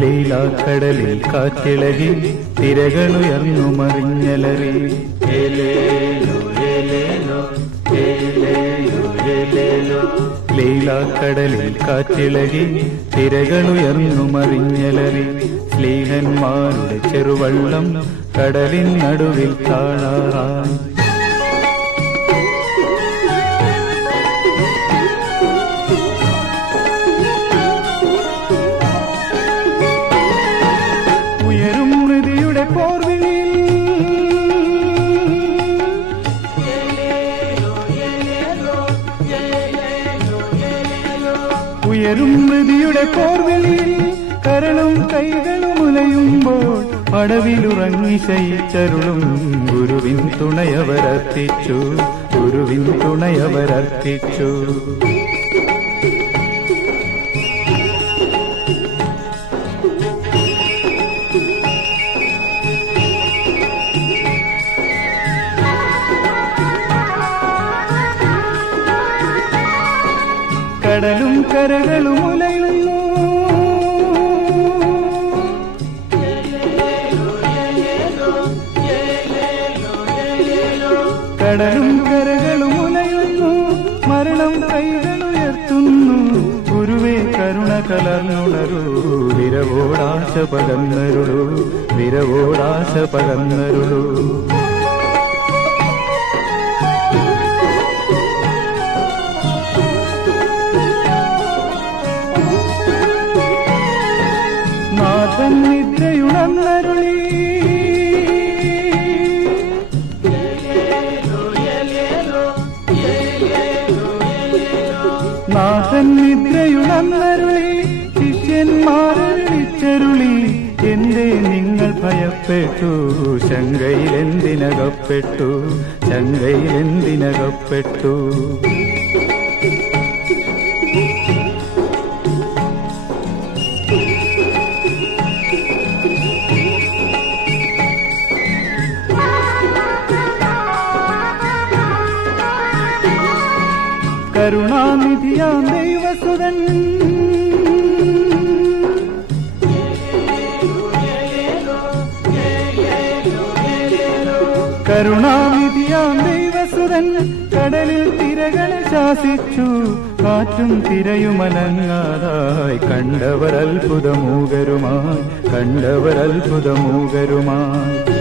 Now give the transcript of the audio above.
ലീലാക്കടലിൽ കാറ്റിളകി തിരകളുയർന്നു മറിഞ്ഞലറി. ലീലാക്കടലിൽ കാറ്റിളകി തിരകളുയർന്നു മറിഞ്ഞലറി. സ്ലീഹന്മാരുടെ ചെറുവള്ളം കടലിൻ നടുവിൽ താഴാറായി. ഉയരും ഹൃതിയുടെ പോർവിളിയിൽ ഉയരും ഹൃതിയുടെ പോർവിളിയിൽ കരളും കൈകളും ഉലയുമ്പോൾ പടവിലുറങ്ങി ശയിച്ചരുളും ഗുരുവിൻ തുണയവരർപ്പിച്ചു. ഗുരുവിൻ തുണയവരർപ്പിച്ചു. കടലും കരകളും ഉലയുന്നു. കടലും കരകളും ഉലയുന്നു. മരണം കൈകളുയർത്തുന്നു. ഗുരുവേ കരുണ കലർന്നുണരൂ. വിരവോടാശ പകർന്നരുളൂ. വിരവോടാശ പകർന്നരുളൂ. നാഥൻ നിദ്രയുണർന്നരുളി. നാഥൻ നിദ്രയുണർന്നരുളി. ശിഷ്യന്മാരെ വിളിച്ചരുളി. എന്തേ നിങ്ങൾ ഭയപ്പെട്ടു? ശങ്കയിലെന്തിനകപ്പെട്ടു? ശങ്കയിലെന്തിനകപ്പെട്ടു? കരുണാനിധിയാം ദൈവസുതൻ കരുണാനിധിയാം ദൈവസുതൻ കടലിൽ തിരകളെ ശാസിച്ചു. കാറ്റും തിരയുമനങ്ങാതായി കണ്ടവർ അത്ഭുതമൂകരുമായി. കണ്ടവർ അത്ഭുതമൂകരുമായി.